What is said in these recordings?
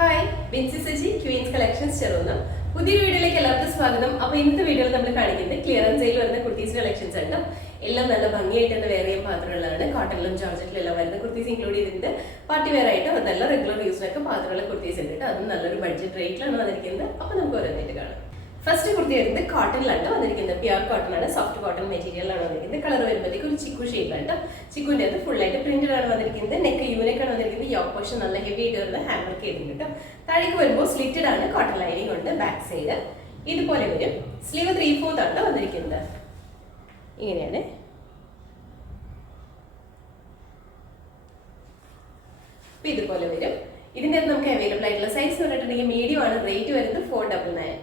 Hi, Binsy Saji queens collections ചെറുന്ന പുതിയൊരു വീഡിയോയിലേക്ക് എല്ലാവർക്കും സ്വാഗതം. അപ്പോൾ ഇന്നത്തെ വീഡിയോയിൽ നമ്മൾ കാണിക്കുന്നത് ക്ലിയറൻസ് സെയിൽ വരുന്ന കുർത്തീസ് കളക്ഷൻസ് ആണ്. എല്ലാം നല്ല ഭംഗിയായിട്ട് തന്നെ വേറെ പാത്രങ്ങളാണ്. കോട്ടണിലും ജോർജറ്റിലും എല്ലാം വരുന്ന കുർത്തീസ് ഇൻക്ലൂഡ് ചെയ്തിട്ടുണ്ട്. പാർട്ടി വെയർ ആയിട്ട് അതല്ല റെഗുലർ യൂസിനൊക്കെ പാത്രമുള്ള കുർത്തീസ് ഉണ്ട്. അതും നല്ലൊരു ബഡ്ജറ്റ് റേറ്റിലാണ് വന്നിരിക്കുന്നത്. അപ്പോൾ നമുക്ക് ഓരോന്നായിട്ട് കാണാം. ഫസ്റ്റ് കുർത്തി വരുന്നത് കോട്ടണിലാണ് വന്നിരിക്കുന്നത്. പ്യുർ കോട്ടൺ ആണ്, സോഫ്റ്റ് കോട്ടൺ മെറ്റീരിയലാണ് വന്നിരിക്കുന്നത്. കളർ വരുമ്പോഴത്തേക്ക് ഒരു ചിക്കു ഷേപ്പിലാണ്. ചിക്കുവിൻ്റെ അത് ഫുൾ ആയിട്ട് പ്രിന്റഡ് ആണ് വന്നിരിക്കുന്നത്. നെക്ക് യൂണിക്കാണ് വന്നിരിക്കുന്നത്. യോക്ക് പോർഷൻ നല്ല ഹെവി ആയിട്ട് വരുന്ന ഹാൻഡ് വർക്ക് ചെയ്തിട്ടുണ്ട്. താഴേക്ക് വരുമ്പോൾ സ്ലിറ്റഡ് ആണ്, കോട്ടൺ ലൈനിങ് ഉണ്ട്. ബാക്ക് സൈഡ് ഇതുപോലെ വരും. സ്ലീവ് 3/4 ആണ് വന്നിരിക്കുന്നത്. ഇങ്ങനെയാണ്. ഇതുപോലെ വരും. ഇതിൻ്റെ നമുക്ക് അവൈലബിൾ ആയിട്ടുള്ള സൈസ് പറഞ്ഞിട്ടുണ്ടെങ്കിൽ മീഡിയം ആണ്. റേറ്റ് വരുന്നത് 499.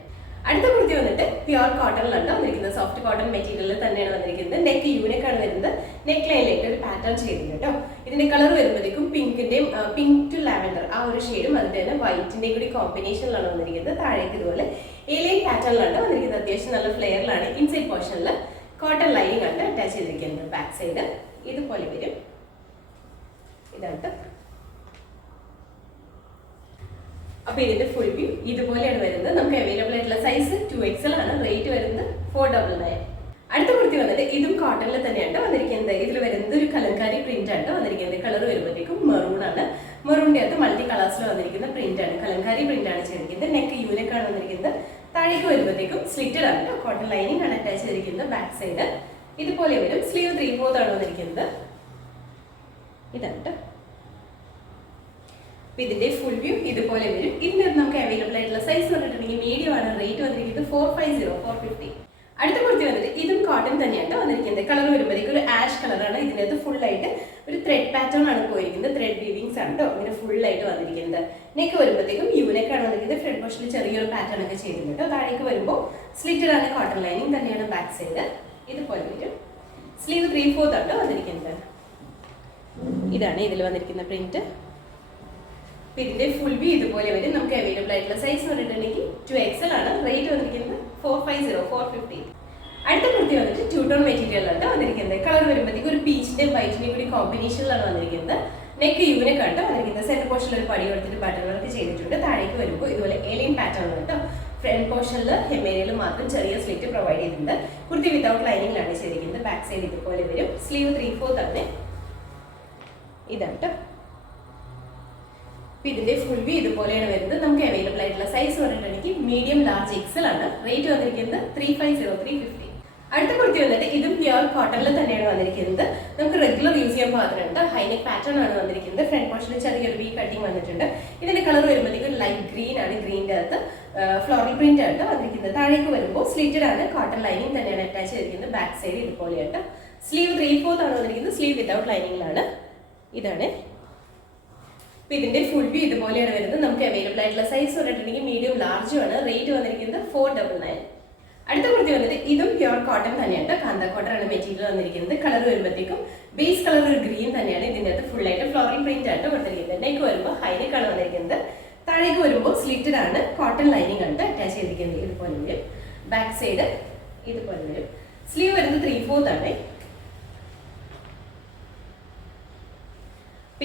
അടുത്ത കുർത്തി വന്നിട്ട് പ്യുർ കോട്ടണിലാണ് വന്നിരിക്കുന്നത്. സോഫ്റ്റ് കോട്ടൺ മെറ്റീരിയലിൽ തന്നെയാണ് വന്നിരിക്കുന്നത്. നെക്ക് യൂണിക്കാണ് വരുന്നത്. നെക്ക് ലൈനിലേക്ക് ഒരു പാറ്റേൺ ചെയ്തിട്ടുണ്ട് കേട്ടോ. ഇതിന്റെ കളർ വരുമ്പോഴേക്കും പിങ്കിന്റെയും പിങ്ക് ടു ലാവൻഡർ ആ ഒരു ഷെയ്ഡും അതിന്റെ തന്നെ വൈറ്റിന്റെയും കൂടി കോമ്പിനേഷനിലാണ് വന്നിരിക്കുന്നത്. താഴേക്ക് ഇതുപോലെ ഏലിയൻ പാറ്റേണിലാണ് വന്നിരിക്കുന്നത്. അത്യാവശ്യം നല്ല ഫ്ലെയറിലാണ്. ഇൻസൈഡ് പോർഷനിൽ കോട്ടൺ ലൈനിങ് ആണ് അറ്റാച്ച് ചെയ്തിരിക്കുന്നത്. ബാക്ക് സൈഡ് ഇതുപോലെ വരും. ഇതാണ്. അപ്പോൾ ഇതിന്റെ ഫുൾ വ്യൂ ഇതുപോലെയാണ് വരുന്നത്. നമുക്ക് അവൈലബിൾ ആയിട്ടുള്ള സൈസ് 2XL ആണ്. റേറ്റ് വരുന്നത് 499. അടുത്ത കുർത്തി വന്നിട്ട് ഇതും കോട്ടണിൽ തന്നെയാണ് വന്നിരിക്കുന്നത്. ഇതിൽ വരുന്നത് ഒരു കലങ്കാരി പ്രിന്റ് ആണ് വന്നിരിക്കുന്നത്. കളർ വരുമ്പോഴത്തേക്കും മെറൂൺ ആണ്. മെറൂണിന്റെ അകത്ത് മൾട്ടി കളേഴ്സിൽ വന്നിരിക്കുന്ന പ്രിന്റ് ആണ്. കലങ്കാരി പ്രിന്റ് ആണ് ചെയ്തിരിക്കുന്നത്. നെക്ക് യൂണിക്കാണ് വന്നിരിക്കുന്നത്. താഴേക്ക് വരുമ്പോഴത്തേക്കും സ്ലിറ്റഡ് ആണ്. കോട്ടൺ ലൈനിങ് ആണ് അറ്റാച്ച് ചെയ്തിരിക്കുന്നത്. ബാക്ക് സൈഡ് ഇതുപോലെ വരും. സ്ലീവ് 3/4 ആണ് വന്നിരിക്കുന്നത്. ഇതാണ്. ഇതിന്റെ ഫുൾ വ്യൂ ഇതുപോലെ വരും. ഇതിന്റെ നമുക്ക് അവൈലബിൾ ആയിട്ടുള്ള സൈസ് പറഞ്ഞിട്ടുണ്ടെങ്കിൽ മീഡിയം ആണ്. റേറ്റ് വന്നിരിക്കുന്നത് 450. അടുത്ത കുർത്തി വന്നിട്ട് ഇതും കോട്ടൺ തന്നെയാണ് വന്നിരിക്കുന്നത്. കളർ വരുമ്പോഴേക്കും ഒരു ആഷ് കളറാണ്. ഇതിനകത്ത് ഫുൾ ആയിട്ട് ഒരു ത്രെഡ് പാറ്റേൺ ആണ് പോയിരിക്കുന്നത്. ത്രെഡ് വീവിങ്സ് ആണ് കേട്ടോ. ഇങ്ങനെ ഫുൾ ആയിട്ട് വന്നിരിക്കുന്നത്. നെക്ക് വരുമ്പോഴത്തേക്കും യൂണിക്കാണ് വന്നിരിക്കുന്നത്. ഫ്രണ്ട് പോർഷനിൽ ചെറിയൊരു പാറ്റേൺ ഒക്കെ ചെയ്തിട്ടുണ്ട്. താഴേക്ക് വരുമ്പോൾ സ്ലിറ്റഡ് ആണ്. കോട്ടൺ ലൈനിങ് തന്നെയാണ്. ബാക്ക് സൈഡ് ഇതുപോലെ വരും. സ്ലീവ് 3/4 ആണ് വന്നിരിക്കുന്നത്. ഇതാണ് ഇതിൽ വന്നിരിക്കുന്ന പ്രിന്റ്. ഇതിന്റെ ഫുൾ വ്യൂ ഇതുപോലെ വരും. നമുക്ക് അവൈലബിൾ ആയിട്ടുള്ള സൈസ് പറഞ്ഞിട്ടുണ്ടെങ്കിൽ 2XL ആണ്. റേറ്റ് വന്നിരിക്കുന്നത് 450. അടുത്ത കുർത്തി വന്നിട്ട് ടൂ ടോൺ മെറ്റീരിയലാണ് വന്നിരിക്കുന്നത്. കളർ വരുമ്പോഴത്തേക്ക് ഒരു പീച്ചിന്റെയും വൈറ്റിന്റെയും കൂടി കോമ്പിനേഷനിലാണ് വന്നിരിക്കുന്നത്. നെക്ക് യൂണിക് ആണ് വന്നിരിക്കുന്നത്. സെന്റർ പോർഷനിൽ ഒരു പടി കൊടുത്തിട്ട് ബട്ടൺ വർക്ക് ചെയ്തിട്ടുണ്ട്. താഴേക്ക് വരുമ്പോൾ ഇതുപോലെ ഏലിയൻ പാറ്റേൺ ആണ് കേട്ടോ. ഫ്രണ്ട് പോർഷനിൽ ഹെമേരിയയിൽ മാത്രം ചെറിയ സ്ലിറ്റ് പ്രൊവൈഡ് ചെയ്തിട്ടുണ്ട്. കുർത്തി വിത്തൗട്ട് ലൈനിങ്ങിലാണ് ചെയ്തിരിക്കുന്നത്. ബാക്ക് സൈഡ് ഇതുപോലെ വരും. സ്ലീവ് 3/4 ആണ്. ഇതാണ് കേട്ടോ. ഇതിന്റെ ഫുൾ വ്യൂ ഇതുപോലെയാണ് വരുന്നത്. നമുക്ക് അവൈലബിൾ ആയിട്ടുള്ള സൈസ് പറഞ്ഞിട്ടുണ്ടെങ്കിൽ മീഡിയം ലാർജ് XL ആണ്. റേറ്റ് വന്നിരിക്കുന്നത് 350. അടുത്ത കുർത്തി വന്നിട്ട് ഇതും പ്യുർ കോട്ടണിൽ തന്നെയാണ് വന്നിരിക്കുന്നത്. നമുക്ക് റെഗുലർ യൂസ് ചെയ്യാൻ പാത്രമുണ്ട്. ഹൈനെക്ക് പാറ്റേൺ ആണ് വന്നിരിക്കുന്നത്. ഫ്രണ്ട് പോർഷനിൽ ചെറിയൊരു വി കട്ടിങ് വന്നിട്ടുണ്ട്. ഇതിന്റെ കളർ വരുമ്പോഴത്തേക്കും ലൈറ്റ് ഗ്രീൻ ആണ്. ഗ്രീൻ്റെ അകത്ത് ഫ്ലോറൽ പ്രിന്റ് ആണ് വന്നിരിക്കുന്നത്. താഴേക്ക് വരുമ്പോൾ സ്ലിറ്റഡ് ആണ്. കോട്ടൺ ലൈനിങ് തന്നെയാണ് അറ്റാച്ച് ചെയ്തിരിക്കുന്നത്. ബാക്ക് സൈഡ് ഇതുപോലെയാണ്. സ്ലീവ് 3/4 ആണ് വന്നിരിക്കുന്നത്. സ്ലീവ് വിത്തൗട്ട് ലൈനിങ്ങിലാണ്. ഇതാണ്. ഇതിന്റെ ഫുൾ വ്യൂ ഇതുപോലെയാണ് വരുന്നത്. നമുക്ക് അവൈലബിൾ ആയിട്ടുള്ള സൈസ് പറഞ്ഞിട്ടുണ്ടെങ്കിൽ മീഡിയം ലാർജും ആണ്. റേറ്റ് വന്നിരിക്കുന്നത് 499. അടുത്ത കുർത്തി വന്നിട്ട് ഇതും പ്യുർ കോട്ടൺ തന്നെയാണ്. കാന്ത കോട്ടൺ ആണ് മെറ്റീരിയൽ വന്നിരിക്കുന്നത്. കളർ വരുമ്പോഴത്തേക്കും ബേസ് കളർ ഒരു ഗ്രീൻ തന്നെയാണ്. ഇതിന്റെ അകത്ത് ഫുൾ ആയിട്ട് ഫ്ലോറൽ പ്രിന്റ് ആണ് കൊടുത്തിരിക്കുന്നത്. നെക്ക് വരുമ്പോൾ ഹൈനെക്ക് ആണ് വന്നിരിക്കുന്നത്. താഴേക്ക് വരുമ്പോൾ സ്ലിറ്റഡ് ആണ്. കോട്ടൺ ലൈനിങ് ആണ് അറ്റാച്ച് ചെയ്തിരിക്കുന്നത്. ഇതുപോലെ വരും. ബാക്ക് സൈഡ് ഇതുപോലെ വരും. സ്ലീവ് വരുന്നത് 3/4 ആണ്.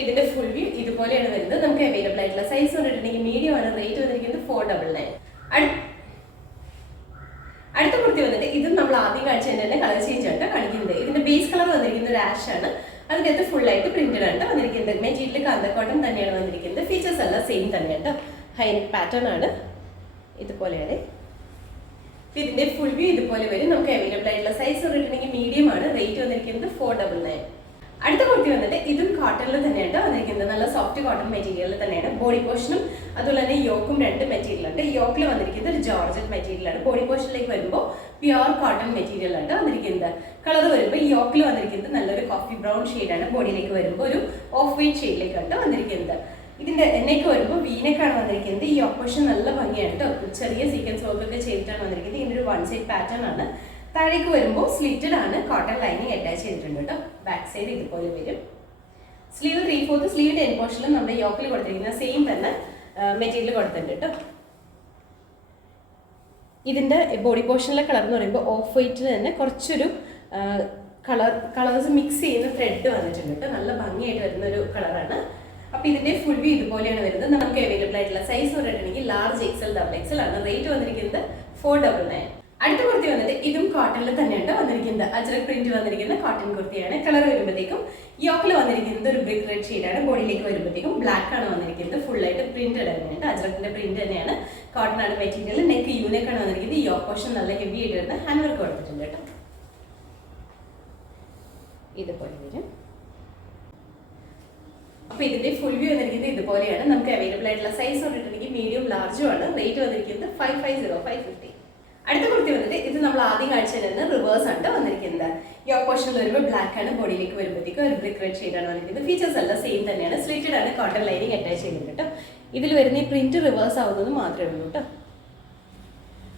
ഇതിന്റെ ഫുൾ വ്യൂ ഇതുപോലെയാണ് വരുന്നത്. നമുക്ക് അവൈലബിൾ ആയിട്ടുള്ള സൈസ് പറഞ്ഞിട്ടുണ്ടെങ്കിൽ മീഡിയം ആണ്. റേറ്റ് വന്നിരിക്കുന്നത് 499. അടുത്ത കുർത്തി വന്നിട്ട് ഇതും നമ്മൾ ആദ്യം കാണിച്ചതിന്റെ തന്നെ കളർ ചേഞ്ച് ആണ് കാണിക്കുന്നത്. ഇതിന്റെ ബേസ് കളർ വന്നിരിക്കുന്നത് ഒരു ആഷ് ആണ്. അതിനകത്ത് ഫുൾ ആയിട്ട് പ്രിന്റഡ് ആണ് വന്നിരിക്കുന്നത്. മെറ്റീരിയൽ കാന്ത കോട്ടൺ തന്നെയാണ് വന്നിരിക്കുന്നത്. ഫീച്ചേഴ്സ് എല്ലാം സെയിം തന്നെയാണ്. ഹൈനെക്ക് പാറ്റേൺ ആണ്. ഇതുപോലെയാണ്. ഇതിന്റെ ഫുൾ വ്യൂ ഇതുപോലെ വരും. നമുക്ക് അവൈലബിൾ ആയിട്ടുള്ള സൈസ് പറഞ്ഞിട്ടുണ്ടെങ്കിൽ മീഡിയം ആണ്. റേറ്റ് വന്നിരിക്കുന്നത് 499. അടുത്ത കുർത്തി വന്നിട്ട് ഇതും കോട്ടണിൽ തന്നെയാണ് വന്നിരിക്കുന്നത്. നല്ല സോഫ്റ്റ് കോട്ടൺ മെറ്റീരിയലിൽ തന്നെയാണ്. ബോഡി പോർഷനും അതുപോലെ തന്നെ യോക്കും രണ്ട് മെറ്റീരിയൽ ഉണ്ട്. യോക്കിൽ വന്നിരിക്കുന്നത് ഒരു ജോർജറ്റ് മെറ്റീരിയലാണ്. ബോഡി പോർഷനിലേക്ക് വരുമ്പോൾ പ്യുർ കോട്ടൺ മെറ്റീരിയൽ ആണ് വന്നിരിക്കുന്നത്. കളർ വരുമ്പോൾ യോക്കിൽ വന്നിരിക്കുന്നത് നല്ലൊരു കോഫി ബ്രൗൺ ഷെയ്ഡാണ്. ബോഡിയിലേക്ക് വരുമ്പോൾ ഒരു ഓഫ് വൈറ്റ് ഷെയ്ഡിലേക്കാണ് വന്നിരിക്കുന്നത്. ഇതിന്റെ നെക്ക് വരുമ്പോൾ വീനെക്കാണ് വന്നിരിക്കുന്നത്. ഈ യോക്ക് പോർഷൻ നല്ല ഭംഗിയാണ് കേട്ടോ. ചെറിയ സീക്വൻസ് വർക്കൊക്കെ ചെയ്തിട്ടാണ് വന്നിരിക്കുന്നത്. ഇതിന്റെ ഒരു 1 സൈഡ് പാറ്റേൺ ആണ്. താഴേക്ക് വരുമ്പോൾ സ്ലിറ്റഡ് ആണ്. കോട്ടൺ ലൈനിങ് അറ്റാച്ച് ചെയ്തിട്ടുണ്ട് കേട്ടോ. ബാക്ക് സൈഡ് ഇതുപോലെ വരും. സ്ലീവ് 3/4. സ്ലീവിന്റെ എൻ പോർഷനിലും നമ്മുടെ യോക്കിൽ കൊടുത്തിരിക്കുന്ന സെയിം തന്നെ മെറ്റീരിയൽ കൊടുത്തിട്ടുണ്ട് കേട്ടോ. ഇതിന്റെ ബോഡി പോർഷനിലെ കളർ എന്ന് പറയുമ്പോൾ ഓഫ് വൈറ്റിൽ തന്നെ കുറച്ചൊരു കളേഴ്സ് മിക്സ് ചെയ്യുന്ന ത്രെഡ് വന്നിട്ടുണ്ട് കേട്ടോ. നല്ല ഭംഗിയായിട്ട് വരുന്ന ഒരു കളറാണ്. അപ്പോൾ ഇതിന്റെ ഫുൾ വ്യൂ ഇതുപോലെയാണ് വരുന്നത്. നമുക്ക് അവൈലബിൾ ആയിട്ടുള്ള സൈസ് പറഞ്ഞിട്ടുണ്ടെങ്കിൽ ലാർജ് എക്സൽ ഡബിൾ എക്സൽ ആണ്. റേറ്റ് വന്നിരിക്കുന്നത് 499. അടുത്ത കുർത്തി വന്നിട്ട് ഇതും കോട്ടണിൽ തന്നെയാണ് വന്നിരിക്കുന്നത്. അജ്രക് പ്രിന്റ് വന്നിരിക്കുന്ന കോട്ടൺ കുർത്തിയാണ്. കളർ വരുമ്പോഴത്തേക്കും യോക്കിൽ വന്നിരിക്കുന്നത് ഒരു ബ്രിക്ക് റെഡ് ഷെയ്ഡാണ്. ബോഡിയിലേക്ക് വരുമ്പോഴത്തേക്കും ബ്ലാക്ക് ആണ് വന്നിരിക്കുന്നത്. ഫുൾ ആയിട്ട് പ്രിന്റഡ് തന്നെയാണ്. അജ്രക്കിന്റെ പ്രിന്റ് തന്നെയാണ്. കോട്ടൺ ആണ് മെറ്റീരിയൽ. നെക്ക് യൂനെക്ക് ആണ് വന്നിരിക്കുന്നത്. ഈ യോക്ക് പോർഷൻ നല്ല ഹെവി ആയിട്ട് വരുന്ന ഹാൻഡ് വർക്ക് കൊടുത്തിട്ടുണ്ട് കേട്ടോ. ഇതുപോലെ വരും. അപ്പോൾ ഇതിന്റെ ഫുൾ വ്യൂ വന്നിരിക്കുന്നത് ഇതുപോലെയാണ്. നമുക്ക് അവൈലബിൾ ആയിട്ടുള്ള സൈസ് പറഞ്ഞിട്ടുണ്ടെങ്കിൽ മീഡിയം ലാർജും ആണ്. റേറ്റ് വന്നിരിക്കുന്നത് 550 550. അടുത്ത കുർത്തി വന്നിട്ട് ഇത് നമ്മൾ ആദ്യം കാഴ്ചയിൽ നിന്ന് റിവേഴ്സ് ആണ് വന്നിരിക്കുന്നത്. യോക്ക് പോർഷനിൽ വരുമ്പോൾ ബ്ലാക്ക് ആണ്. ബോഡിയിലേക്ക് വരുമ്പോഴത്തേക്കും ഒരു ബ്രിക്ക് റെഡ് ഷെയ്ഡാണ് വന്നിരിക്കുന്നത്. ഫീച്ചേഴ്സ് എല്ലാം സെയിം തന്നെയാണ്. സ്ലിറ്റഡ് ആണ്. കോട്ടൺ ലൈനിങ് അറ്റാച്ച് ചെയ്യുന്നുണ്ട് കേട്ടോ. ഇതിൽ വരുന്ന ഈ പ്രിന്റ് റിവേഴ്സ് ആവുന്നത് മാത്രമേ ഉള്ളൂ കേട്ടോ.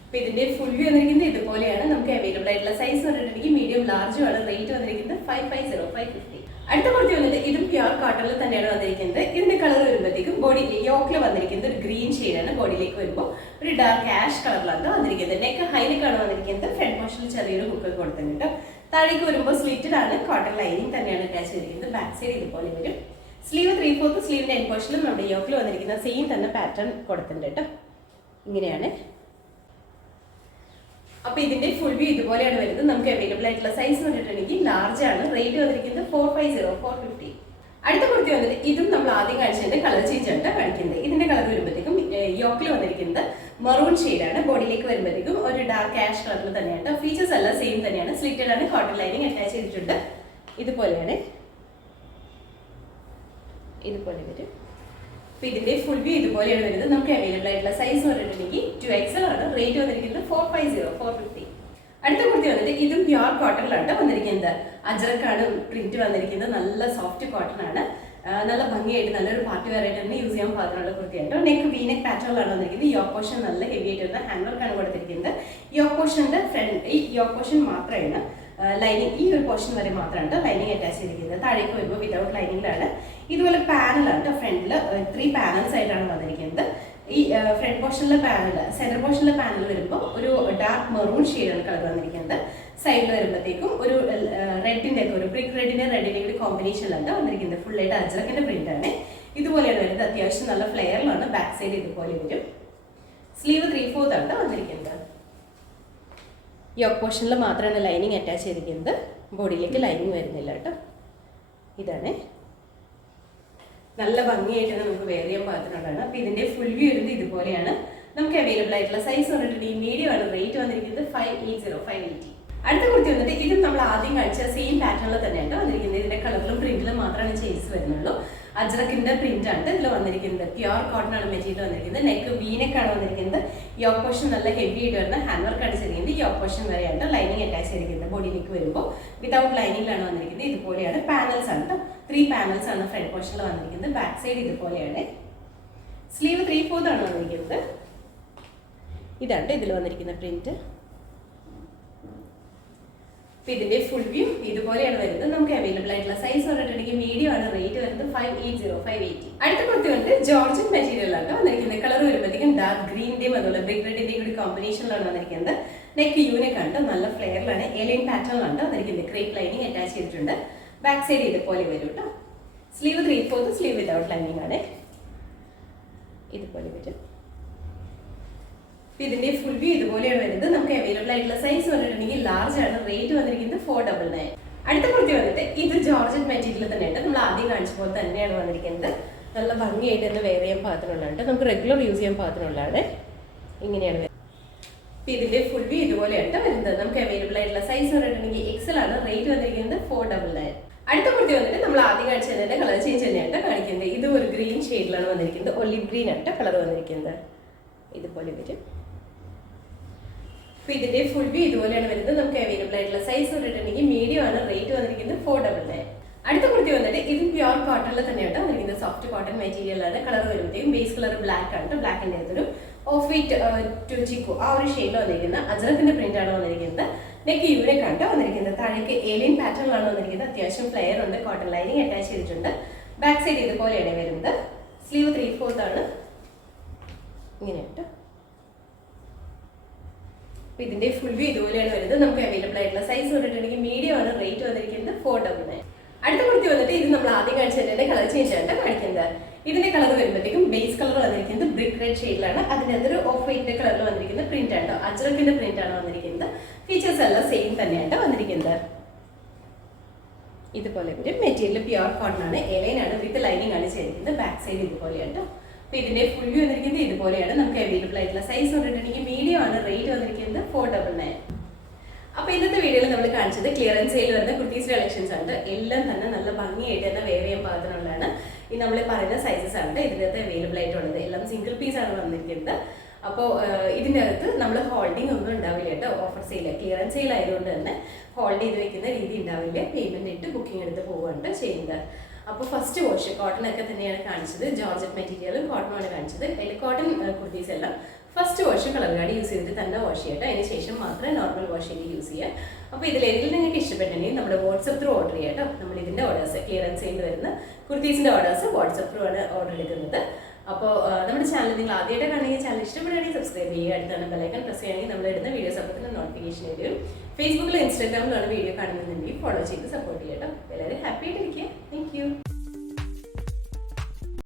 അപ്പോൾ ഇതിന്റെ ഫുൾ വ്യൂ വന്നിരിക്കുന്നത് ഇതുപോലെയാണ്. നമുക്ക് അവൈലബിൾ ആയിട്ടുള്ള സൈസ് പറഞ്ഞിട്ടുണ്ടെങ്കിൽ മീഡിയം ലാർജും ആണ്. റേറ്റ് വന്നിരിക്കുന്നത് 550 550. അടുത്ത കുർത്തി വന്നിട്ട് ഇതും പ്യുർ കോട്ടണിൽ തന്നെയാണ് വന്നിരിക്കുന്നത്. ഇതിന്റെ കളർ വരുമ്പോഴത്തേക്കും ബോഡി യോക്കിൽ വന്നിരിക്കുന്നത് ഒരു ഗ്രീൻ ഷെയ്ഡാണ്. ബോഡിയിലേക്ക് വരുമ്പോൾ ഒരു ഡാർക്ക് ആഷ് കളറിലാണ് വന്നിരിക്കുന്നത്. നെക്ക് ഹൈനെക്കാണ് വന്നിരിക്കുന്നത്. ഫ്രണ്ട് പോർഷനിൽ ചെറിയൊരു ഹുക്ക് കൊടുത്തിട്ടുണ്ട്. താഴേക്ക് വരുമ്പോൾ സ്ലിറ്റഡ് ആണ്. കോട്ടൺ ലൈനിങ് തന്നെയാണ് അറ്റാച്ച് ചെയ്തിരിക്കുന്നത്. ബാക്ക് സൈഡ് ഇതുപോലെ വരും. സ്ലീവ് 3/4 സ്ലീവിന്റെ എൻഡ് പോർഷനിലും നമ്മുടെ യോക്കിൽ വന്നിരിക്കുന്ന സെയിം തന്നെ പാറ്റേൺ കൊടുത്തിട്ടുണ്ട് കേട്ടോ. ഇങ്ങനെയാണ്. അപ്പോൾ ഇതിന്റെ ഫുൾ വ്യൂ ഇതുപോലെയാണ് വരുന്നത്. നമുക്ക് അവൈലബിൾ ആയിട്ടുള്ള സൈസ് വന്നിട്ടുണ്ടെങ്കിൽ ലാർജ് ആണ്. റേറ്റ് വന്നിരിക്കുന്നത് 450 450. അടുത്ത കുർത്തി വന്നിട്ട് ഇതും നമ്മൾ ആദ്യം കാണിച്ചതിന്റെ കളർ ചേഞ്ച് ആണ് കാണിക്കുന്നത്. ഇതിന്റെ കളർ വരുമ്പോഴത്തേക്കും യോക്കിൽ വന്നിരിക്കുന്നത് മെറൂൺ ഷെയ്ഡാണ്. ബോഡിയിലേക്ക് വരുമ്പോഴത്തേക്കും ഒരു ഡാർക്ക് ആഷ് കളറിൽ തന്നെയാണ്. ഫീച്ചേഴ്സ് എല്ലാം സെയിം തന്നെയാണ്. സ്ലിറ്റഡ് ആണ്. കോട്ടൺ ലൈനിങ് അറ്റാച്ച് ചെയ്തിട്ടുണ്ട്. ഇതുപോലെയാണ്. ഇതുപോലെ വരും. അപ്പോൾ ഇതിന്റെ ഫുൾ വ്യൂ ഇതുപോലെയാണ് വരുന്നത്. നമുക്ക് അവൈലബിൾ ആയിട്ടുള്ള സൈസ് പറഞ്ഞിട്ടുണ്ടെങ്കിൽ 2XL ആണ്. റേറ്റ് വന്നിരിക്കുന്നത് 450 450. അടുത്ത കുർത്തി വന്നിട്ട് ഇതും പ്യുർ കോട്ടണിലാണ് വന്നിരിക്കുന്നത്. അജ്രക്കാണ് പ്രിന്റ് വന്നിരിക്കുന്നത്. നല്ല സോഫ്റ്റ് കോട്ടൺ ആണ്. നല്ല ഭംഗിയായിട്ട് നല്ലൊരു പാർട്ടി വെയർ ആയിട്ട് തന്നെ യൂസ് ചെയ്യാൻ പാകത്തിനുള്ള കുർത്തിയാണ്. നെക്ക് വീനെക്ക് പാറ്റേണിലാണ് വന്നിരിക്കുന്നത്. യോക്ക് പോർഷൻ നല്ല ഹെവി ആയിട്ട് വരുന്ന ഹാൻഡ് വർക്കാണ് കൊടുത്തിരിക്കുന്നത്. യോക്ക് പോർഷന്റെ ഫ്രണ്ട് ഈ യോക്ക് പോർഷൻ മാത്രമാണ് ലൈനിങ്. ഈ ഒരു പോർഷൻ വരെ മാത്രമാണ് ലൈനിങ് അറ്റാച്ച് ചെയ്തിരിക്കുന്നത്. താഴേക്ക് വരുമ്പോൾ വിതൗട്ട് ലൈനിങ്ങിലാണ്. ഇതുപോലെ പാനലാണ് ഫ്രണ്ടിൽ 3 പാനൽസ് ആയിട്ടാണ് വന്നിരിക്കുന്നത്. ഈ ഫ്രണ്ട് പോർഷനിലെ പാനൽ സെന്റർ പോർഷനിലെ പാനൽ വരുമ്പോൾ ഒരു ഡാർക്ക് മെറൂൺ ഷെയ്ഡാണ് കളർ വന്നിരിക്കുന്നത്. സൈഡിൽ വരുമ്പോഴത്തേക്കും ഒരു റെഡിന്റെ ഒക്കെ ഒരു ബ്രിക്ക് റെഡിന്റെ കൂടി കോമ്പിനേഷനിലാണ് വന്നിരിക്കുന്നത്. ഫുൾ ആയിട്ട് അജ്രക്കിന്റെ പ്രിന്റ് ആണ്. ഇതുപോലെയാണ് വരുന്നത്. അത്യാവശ്യം നല്ല ഫ്ലെയറിലാണ്. ബാക്ക് സൈഡ് ഇതുപോലെ വരും. സ്ലീവ് 3/4 ആണ് വന്നിരിക്കുന്നത്. യോക്ക് പോർഷനിൽ മാത്രമാണ് ലൈനിങ് അറ്റാച്ച് ചെയ്തിരിക്കുന്നത്. ബോഡിയിലേക്ക് ലൈനിങ് വരുന്നില്ല കേട്ടോ. ഇതാണ്. നല്ല ഭംഗിയായിട്ടാണ് നമുക്ക് വെയർ ചെയ്യാൻ പാകത്തിനുള്ളതാണ്. അപ്പോൾ ഇതിന്റെ ഫുൾ വ്യൂ വരുന്നത് ഇതുപോലെയാണ്. നമുക്ക് അവൈലബിൾ ആയിട്ടുള്ള സൈസ് പറഞ്ഞിട്ടുണ്ടെങ്കിൽ മീഡിയം ആണ്. റേറ്റ് വന്നിരിക്കുന്നത് 580 580. അടുത്ത കുർത്തി വന്നിട്ട് ഇതും നമ്മൾ ആദ്യം കാണിച്ച സെയിം പാറ്റേണിൽ തന്നെയാണ് വന്നിരിക്കുന്നത്. ഇതിന്റെ കളറിലും പ്രിന്റിലും മാത്രമാണ് ചേഞ്ച് വരുന്നുള്ളൂ. അജ്രക്കിന്റെ പ്രിന്റ് ആണ് ഇതിൽ വന്നിരിക്കുന്നത്. പ്യുർ കോട്ടൺ ആണ് മെറ്റീരിയൽ വന്നിരിക്കുന്നത്. നെക്ക് വീനെക്കാണ് വന്നിരിക്കുന്നത്. യോക്ക് പോർഷൻ നല്ല ഹെവി ആയിട്ട് വരുന്ന ഹാൻഡ് വർക്ക് അടിച്ചിരിക്കുന്നത്. യോക്ക് പോർഷൻ വരെയാണ് ലൈനിങ് അറ്റാച്ച് ചെയ്തിരിക്കുന്നത്. ബോഡിയിലേക്ക് വരുമ്പോൾ വിതൗട്ട് ലൈനിങ്ങിലാണ് വന്നിരിക്കുന്നത്. ഇതുപോലെയാണ്. പാനൽസ് ആണ് 3 പാനൽസ് ആണ് ഫ്രണ്ട് പോർഷനിൽ വന്നിരിക്കുന്നത്. ബാക്ക് സൈഡ് ഇതുപോലെയാണ്. സ്ലീവ് 3/4 ആണ് വന്നിരിക്കുന്നത്. ഇതാണ് ഇതിൽ വന്നിരിക്കുന്ന പ്രിന്റ്. അപ്പോൾ ഇതിന്റെ ഫുൾ വ്യൂ ഇതുപോലെയാണ് വരുന്നത്. നമുക്ക് അവൈലബിൾ ആയിട്ടുള്ള സൈസ് പറഞ്ഞിട്ടുണ്ടെങ്കിൽ മീഡിയം ആണ്. റേറ്റ് വരുന്നത് 580 580. അടുത്ത കുർത്തി വന്നിട്ട് ജോർജൻ മെറ്റീരിയലാണ് വന്നിരിക്കുന്നത്. കളർ വരുമ്പോഴത്തേക്കും ഡാർക്ക് ഗ്രീനിന്റെയും അതുപോലെ ബ്രിക്ക് റെഡിന്റെയും കൂടി കോമ്പിനേഷനിലാണ് വന്നിരിക്കുന്നത്. നെക്ക് യൂനെക്ക് ആണ്. നല്ല ഫ്ലെയറിലാണ്. എലൈൻ പാറ്റേണിലാണ് വന്നിരിക്കുന്നത്. ക്രേപ്പ് ലൈനിങ് അറ്റാച്ച് ചെയ്തിട്ടുണ്ട്. ബാക്ക് സൈഡ് ഇതുപോലെ വരും കേട്ടോ. സ്ലീവ് 3/4 സ്ലീവ് വിതൗട്ട് ലൈനിങ് ആണ്. ഇതുപോലെ വരും. ഇതിന്റെ ഫുൾ വ്യൂ ഇതുപോലെയാണ് വരുന്നത്. നമുക്ക് അവൈലബിൾ ആയിട്ടുള്ള സൈസ് പറഞ്ഞിട്ടുണ്ടെങ്കിൽ ലാർജ് ആണ്. റേറ്റ് വന്നിരിക്കുന്നത് 499. അടുത്ത കുർത്തി വന്നിട്ട് ഇത് ജോർജൻ മെറ്റീരിയൽ തന്നെയാണ്. നമ്മൾ ആദ്യം കാണിച്ച പോലെ തന്നെയാണ് വന്നിരിക്കുന്നത്. നല്ല ഭംഗിയായിട്ട് തന്നെ വെയർ ചെയ്യാൻ പാകത്തിനുള്ളതാണ്. നമുക്ക് റെഗുലർ യൂസ് ചെയ്യാൻ പാകത്തിനുള്ളതാണ്. ഇങ്ങനെയാണ് വരുന്നത്. ഇതിന്റെ ഫുൾ വ്യൂ ഇതുപോലെയാണ് വരുന്നത്. നമുക്ക് അവൈലബിൾ ആയിട്ടുള്ള സൈസ് പറഞ്ഞിട്ടുണ്ടെങ്കിൽ XL ആണ്. റേറ്റ് വന്നിരിക്കുന്നത് 499. അടുത്ത കുർത്തി വന്നിട്ട് നമ്മൾ ആദ്യം കാണിച്ചതിന്റെ കളർ ചേഞ്ച് തന്നെയാണ് കാണിക്കുന്നത്. ഇത് ഒരു ഗ്രീൻ ഷെയ്ഡിലാണ് വന്നിരിക്കുന്നത്. ഒലിവ് ഗ്രീൻ ആണ് കളർ വന്നിരിക്കുന്നത്. ഇതുപോലെ വരും. അപ്പോൾ ഇതിന്റെ ഫുൾ വ്യൂ ഇതുപോലെയാണ് വരുന്നത്. നമുക്ക് അവൈലബിൾ ആയിട്ടുള്ള സൈസ് പറഞ്ഞിട്ടുണ്ടെങ്കിൽ മീഡിയം ആണ്. റേറ്റ് വന്നിരിക്കുന്നത് 499. അടുത്ത കുർത്തി വന്നിട്ട് ഇത് പ്യുർ കോട്ടണിൽ തന്നെയാണ് വന്നിരിക്കുന്നത്. സോഫ്റ്റ് കോട്ടൺ മെറ്റീരിയൽ ആണ്. കളർ വരുമ്പോഴത്തേക്കും ബേസ് കളർ ബ്ലാക്ക് ആണ്. ബ്ലാക്കിന്റെ അകത്തൊരു ഓഫ് വൈറ്റ് ടുച്ചിക്കോ ആ ഒരു ഷെയ്ഡിൽ വന്നിരിക്കുന്ന അജ്രക്കിന്റെ പ്രിന്റ് ആണ് വന്നിരിക്കുന്നത്. നെക്ക് യൂനെക്ക് ആണ് വന്നിരിക്കുന്നത്. താഴേക്ക് ഏലിയൻ പാറ്റേണിലാണ് വന്നിരിക്കുന്നത്. അത്യാവശ്യം ഫ്ലെയർ ഉണ്ട്. കോട്ടൺ ലൈനിങ് അറ്റാച്ച് ചെയ്തിട്ടുണ്ട്. ബാക്ക് സൈഡ് ഇതുപോലെയാണ് വരുന്നത്. സ്ലീവ് 3/4 ആണ്. ഇങ്ങനെയാണ്. അപ്പോൾ ഇതിന്റെ ഫുൾ വ്യൂ ഇതുപോലെയാണ് വരുന്നത്. നമുക്ക് അവൈലബിൾ ആയിട്ടുള്ള സൈസ് പറഞ്ഞിട്ടുണ്ടെങ്കിൽ മീഡിയം ആണ്. റേറ്റ് വന്നിരിക്കുന്നത് 499. അടുത്ത കുർത്തി വന്നിട്ട് ഇത് നമ്മൾ ആദ്യം കാണിച്ചതിന്റെ കളർ ചേഞ്ച് ആയിട്ട് കാണിക്കുന്നത്. ഇതിന്റെ കളർ വരുമ്പോഴത്തേക്കും ബേസ് കളർ വന്നിരിക്കുന്നത് ബ്രിക്ക് റെഡ് ഷെയ്ഡിലാണ്. അതിന്റെ അതൊരു ഓഫ് വൈറ്റ് കളറിൽ വന്നിരിക്കുന്ന പ്രിന്റ് ആണ്. അജ്രക്കിന്റെ പ്രിന്റ് ആണ് വന്നിരിക്കുന്നത്. ഫീച്ചേഴ്സ് എല്ലാം സെയിം തന്നെയാണ് വന്നിരിക്കുന്നത്. ഇതുപോലെ വരും. മെറ്റീരിയൽ പ്യുവർ കോട്ടൺ ആണ്. എലൈനാണ് വിത്ത് ലൈനിങ് ആണ് ചെയ്തിരിക്കുന്നത്. ബാക്ക് സൈഡ് ഇതുപോലെയാണ്. അപ്പോൾ ഇതിന്റെ ഫുൾ വ്യൂ വന്നിരിക്കുന്നത് ഇതുപോലെയാണ്. നമുക്ക് അവൈലബിൾ ആയിട്ടുള്ള സൈസ് വന്നിട്ടുണ്ടെങ്കിൽ മീഡിയം ആണ്. റേറ്റ് വന്നിരിക്കുന്നത് 499. അപ്പോൾ ഇന്നത്തെ വീഡിയോയിൽ നമ്മൾ കാണിച്ചത് ക്ലിയറൻസ് സെയിൽ വരുന്ന കുർത്തീസ് കളക്ഷൻസ് ആണ്. എല്ലാം തന്നെ നല്ല ഭംഗിയായിട്ട് തന്നെ വെയർ ചെയ്യാൻ പാകത്തിനുള്ളതാണ്. ഈ നമ്മൾ പറയുന്ന സൈസസ് ആണ് ഇതിനകത്ത് അവൈലബിൾ ആയിട്ടുള്ളത്. എല്ലാം സിംഗിൾ പീസ് ആണ് വന്നിരിക്കുന്നത്. അപ്പോൾ ഇതിൻ്റെ അകത്ത് നമ്മൾ ഹോൾഡിംഗ് ഒന്നും ഉണ്ടാവില്ല കേട്ടോ. ഓഫർ സെയിൽ ക്ലിയറൻസ് സെയിൽ ആയതുകൊണ്ട് തന്നെ ഹോൾഡ് ചെയ്ത് വെക്കുന്ന രീതി ഉണ്ടാവില്ല. പേയ്മെന്റ് ഇട്ട് ബുക്കിംഗ് എടുത്ത് പോവുകയാണ് ചെയ്യുന്നത്. അപ്പോൾ ഫസ്റ്റ് വാഷ് കോട്ടൺ ഒക്കെ തന്നെയാണ് കാണിച്ചത്. ജോർജറ്റ് മെറ്റീരിയലും കോട്ടണുമാണ് കാണിച്ചത്. അതിൽ കോട്ടൺ കുർത്തീസ് എല്ലാം first wash colour card use ചെയ്തിട്ട് തന്നെ വാഷ് ചെയ്യട്ടെ. അതിന് ശേഷം മാത്രമേ നോർമൽ വാഷ് ചെയ്ത് യൂസ് ചെയ്യുക. അപ്പോൾ ഇതിലേതെങ്കിലും നിങ്ങൾക്ക് ഇഷ്ടപ്പെട്ടിട്ടുണ്ടെങ്കിൽ നമ്മുടെ വാട്സപ്പ് ത്രൂ ഓർഡർ ചെയ്യാം കേട്ടോ. നമ്മൾ ഇതിൻ്റെ ഓർഡേഴ്സ് ക്ലിയറൻസ് സെയിൽ വരുന്ന കുർത്തീസിൻ്റെ ഓർഡേഴ്സ് വാട്സപ്പ് ത്രൂ ആണ് ഓർഡർ എടുക്കുന്നത്. അപ്പോൾ നമ്മുടെ ചാനൽ നിങ്ങൾ ആദ്യമായിട്ട് കാണുമെങ്കിൽ ചാനൽ ഇഷ്ടപ്പെടുകയാണെങ്കിൽ സബ്സ്ക്രൈബ് ചെയ്യുക. അടുത്താണ് ബെലൈക്കൺ പ്രസ് ചെയ്യുകയാണെങ്കിൽ നമ്മൾ ഇടുന്ന വീഡിയോസ് അപ്പോൾ നോട്ടിഫിക്കേഷൻ വരും. ഫേസ്ബുക്കിലും ഇൻസ്റ്റാഗ്രാമിലാണ് വീഡിയോ കാണുന്നുണ്ടെങ്കിൽ ഫോളോ ചെയ്ത് സപ്പോർട്ട് ചെയ്യാം കേട്ടോ. എല്ലാവരും ഹാപ്പി ആയിട്ട്